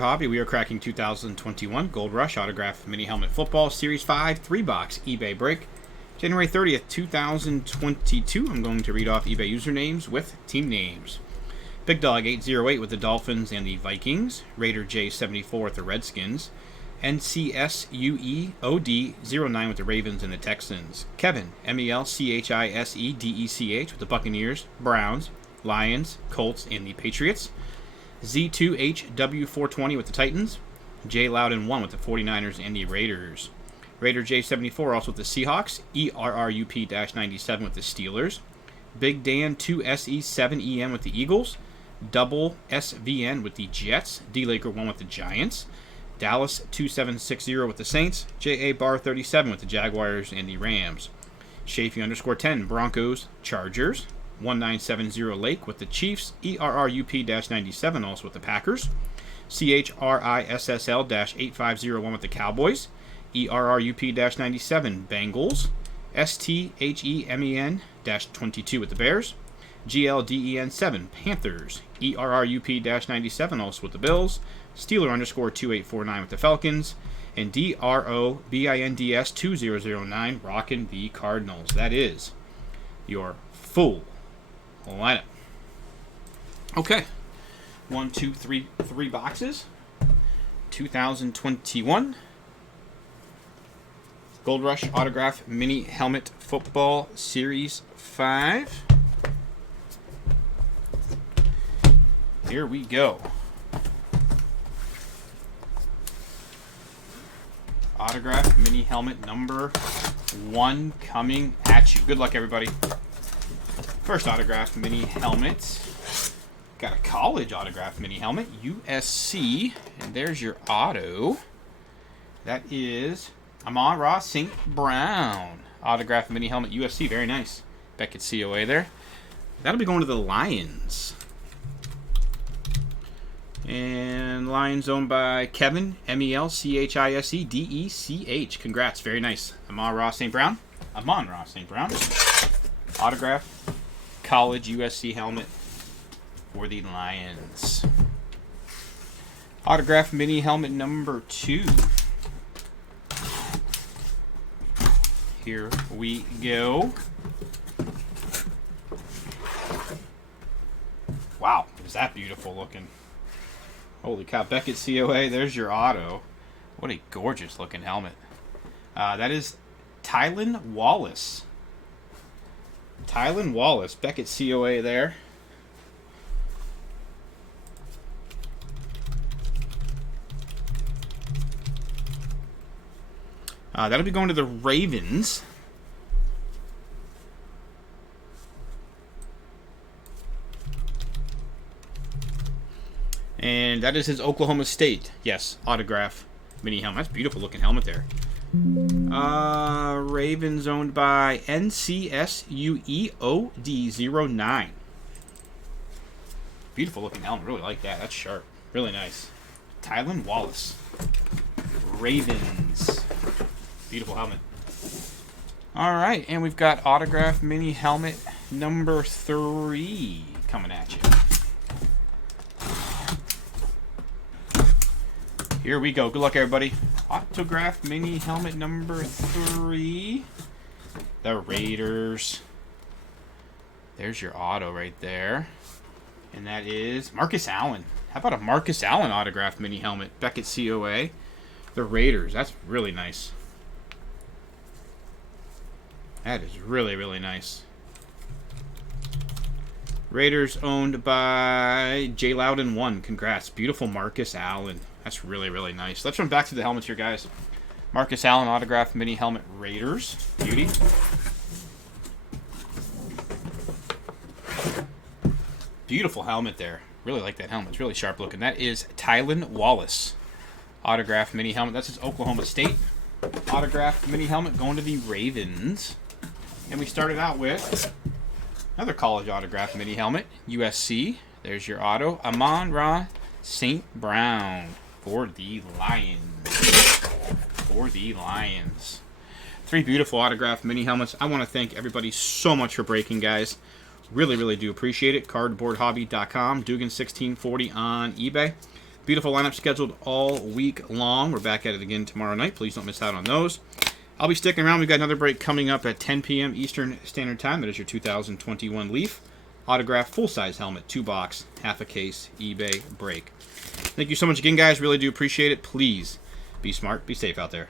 Hobby, we are cracking 2021 Gold Rush Autograph Mini Helmet Football Series 5 3-box eBay break. January 30th, 2022. I'm going to read off eBay usernames with team names. Big Dog 808 with the Dolphins and the Vikings. Raider J74 with the Redskins. NCSUEOD09 with the Ravens and the Texans. Kevin MELCHISEDECH with the Buccaneers, Browns, Lions, Colts, and the Patriots. Z2HW420 with the Titans. J Loudon 1 with the 49ers and the Raiders. Raider J74 also with the Seahawks. ERRUP-97 with the Steelers. Big Dan 2SE7EM with the Eagles. Double SVN with the Jets. D Laker 1 with the Giants. Dallas 2760 with the Saints. JA Bar 37 with the Jaguars and the Rams. Shafee_10 Broncos, Chargers. 1970 Lake with the Chiefs. ERRUP-97 also with the Packers. CHRISSL-8501 with the Cowboys. ERRUP-97 Bengals. STHEMEN-22 with the Bears. GLDEN7 Panthers. ERRUP-97 also with the Bills. Steeler_2849 with the Falcons. And DROBINDS2009 rockin' the Cardinals. That is your full lineup. Okay. 1, 2, 3 boxes. 2021 Gold Rush Autograph Mini Helmet Football Series 5. Here we go. Autograph Mini Helmet number 1 coming at you. Good luck, everybody. First autograph Mini Helmet. Got a college autograph Mini Helmet. USC. And there's your auto. That is Amon-Ra St. Brown. Autograph Mini Helmet USC. Very nice. Beckett COA there. That'll be going to the Lions. And Lions owned by Kevin, MELCHISEDECH. Congrats. Very nice. Amon-Ra St. Brown. Amon-Ra St. Brown. Autograph college USC helmet for the Lions. Autograph Mini Helmet number 2. Here we go. Wow, is that beautiful looking. Holy cow, Beckett COA, there's your auto. What a gorgeous looking helmet. That is Tylan Wallace. Tylan Wallace, Beckett COA there. That'll be going to the Ravens. And that is his Oklahoma State. Yes, autograph Mini Helmet. That's a beautiful looking helmet there. Ravens owned by NCSUEOD09. Beautiful looking helmet. Really like that. That's sharp. Really nice. Tylan Wallace. Ravens. Beautiful helmet. Alright, and we've got autograph Mini Helmet number 3 coming at you. Here we go. Good luck, everybody. Autograph Mini Helmet number 3. The Raiders. There's your auto right there. And that is Marcus Allen. How about a Marcus Allen autograph Mini Helmet? Beckett COA. The Raiders. That's really nice. That is really, really nice. Raiders owned by J Loudon 1. Congrats. Beautiful Marcus Allen. That's really, really nice. Let's run back to the helmets here, guys. Marcus Allen autograph Mini Helmet Raiders. Beauty. Beautiful helmet there. Really like that helmet. It's really sharp looking. That is Tylan Wallace. Autograph Mini Helmet. That's his Oklahoma State. Autograph Mini Helmet going to the Ravens. And we started out with another college autograph Mini Helmet. USC. There's your auto. Amon-Ra St. Brown. For the Lions. For the Lions. 3 beautiful autographed Mini helmets. I want to thank everybody so much for breaking, guys. Really, really do appreciate it. Cardboardhobby.com. Dugan1640 on eBay. Beautiful lineup scheduled all week long. We're back at it again tomorrow night. Please don't miss out on those. I'll be sticking around. We've got another break coming up at 10 p.m. Eastern Standard Time. That is your 2021 Leaf. Autograph, full-size helmet, 2-box, half a case, eBay break. Thank you so much again, guys. Really do appreciate it. Please be smart, be safe out there.